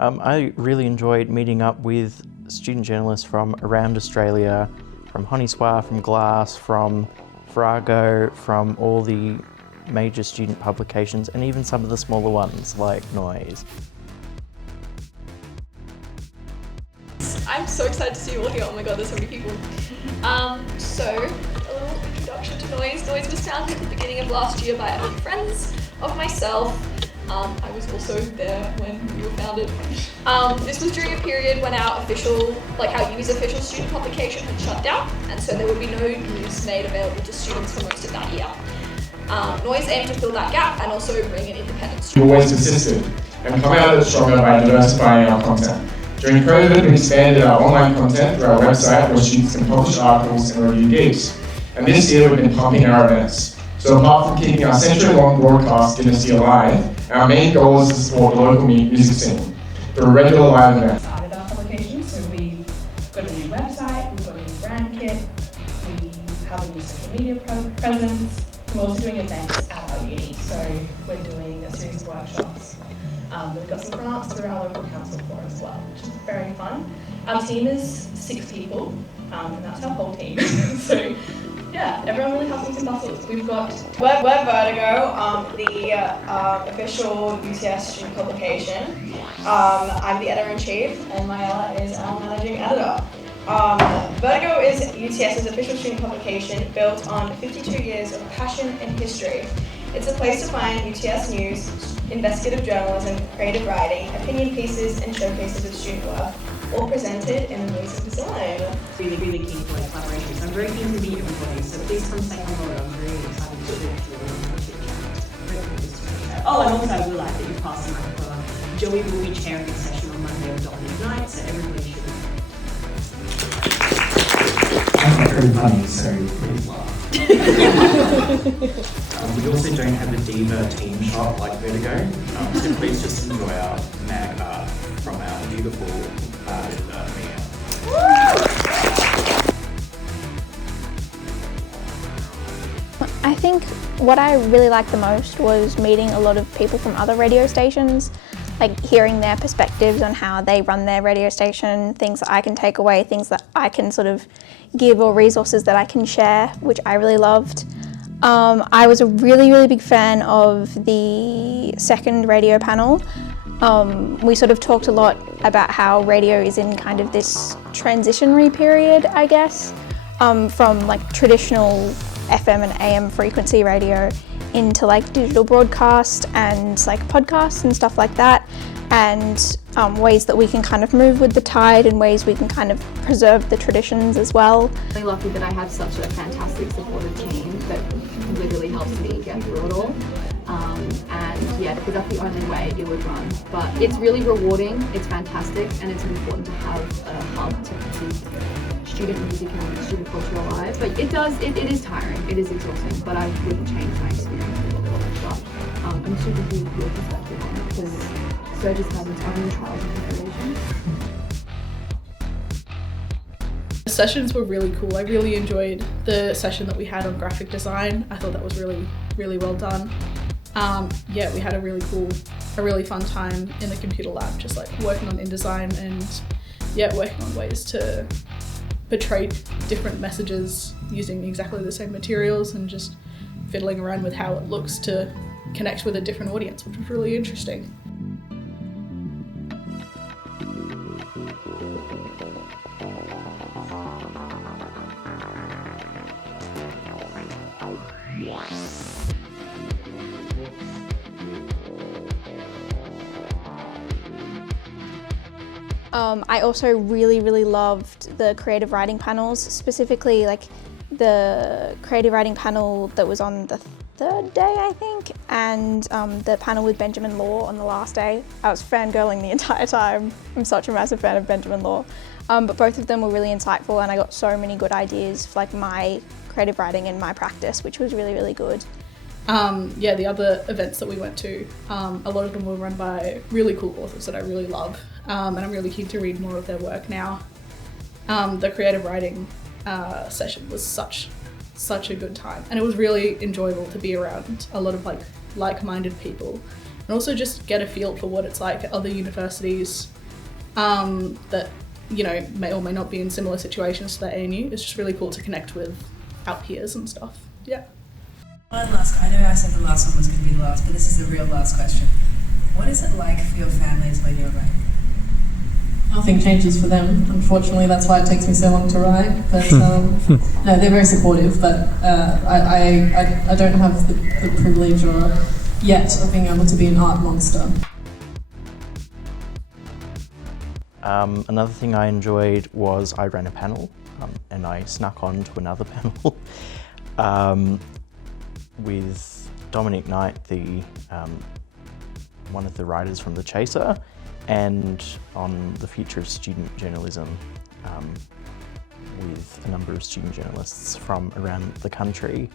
I really enjoyed meeting up with student journalists from around Australia, from Honeyswa, from Glass, from Farrago, from all the major student publications, and even some of the smaller ones like Noise. I'm so excited to see you all here. Oh my god, there's so many people. So, a little introduction to Noise. Noise was founded at the beginning of last year by a few friends of myself. I was also there when we were founded. This was during a period when our U's official student publication had shut down, and so there would be no news made available to students for most of that year. Noise aimed to fill that gap and also bring an independent student. We always persisted and come out of it stronger by diversifying our content. During COVID, we expanded our online content through our website where students can publish articles and review gigs. And this year we've been pumping our events. So apart from keeping our century-long broadcast Dynasty alive, our main goal is to support the local music scene through regular live events. We started our publication, so we've got a new website, we've got a new brand kit, we have a new social media presence. We're also doing events at our uni, so we're doing a series of workshops. We've got some grants through our local council for as well, which is very fun. Our team is 6 people, and that's our whole team. So yeah, everyone really hustles and bustles. We're Vertigo, the official UTS student publication. I'm the editor-in-chief, and Mayella is our managing editor. Vertigo is UTS's official student publication built on 52 years of passion and history. It's a place to find UTS news, investigative journalism, creative writing, opinion pieces, and showcases of student work, all presented in amazing design. Really keen for like collaborations. I'm very keen to meet everybody, so please come say hello. I'm very excited to talk to you. Oh, and also I will add that you passed the microphone. Joey will be chairing a session on Monday of Dominant Night, so everybody should know. That's not very funny, so please laugh. We also don't have a diva team shot like Vertigo, so please just enjoy our mag art from our beautiful Mia. I think what I really liked the most was meeting a lot of people from other radio stations, like hearing their perspectives on how they run their radio station, things that I can take away, things that I can sort of give or resources that I can share, which I really loved. I was a really big fan of the second radio panel. We sort of talked a lot about how radio is in kind of this transitionary period, I guess, from like traditional FM and AM frequency radio into like digital broadcast and like podcasts and stuff like that, and ways that we can kind of move with the tide and ways we can kind of preserve the traditions as well. I'm really lucky that I have such a fantastic supportive team that literally helps me get through it all. And yeah, because that's the only way it would run. But it's really rewarding, it's fantastic, and it's important to have a hub to keep student music and student culture alive. But it is tiring, it is exhausting, but I wouldn't change my experience with it all. But I'm super pleased with your perspective on it, because Sturgis has its own trials and tribulations. The sessions were really cool. I really enjoyed the session that we had on graphic design. I thought that was really well done. Yeah, we had a really fun time in the computer lab, just like working on InDesign and yeah, working on ways to portray different messages using exactly the same materials and just fiddling around with how it looks to connect with a different audience, which was really interesting. I also really loved the creative writing panels, specifically like the creative writing panel that was on the third day, I think, and the panel with Benjamin Law on the last day. I was fangirling the entire time. I'm such a massive fan of Benjamin Law. But both of them were really insightful, and I got so many good ideas for like my creative writing and my practice, which was really good. Yeah, the other events that we went to, a lot of them were run by really cool authors that I really love, and I'm really keen to read more of their work now. The creative writing session was such a good time, and it was really enjoyable to be around a lot of like-minded people and also just get a feel for what it's like at other universities that, you know, may or may not be in similar situations to the ANU. It's just really cool to connect with our peers and stuff. Yeah. I know I said the last one was going to be the last, but this is the real last question. What is it like for your family to lead you away? Nothing changes for them. Unfortunately, that's why it takes me so long to write. But no, they're very supportive. But I don't have the privilege or yet of being able to be an art monster. Another thing I enjoyed was I ran a panel, and I snuck on to another panel with Dominic Knight, the one of the writers from The Chaser, and on the future of student journalism with a number of student journalists from around the country.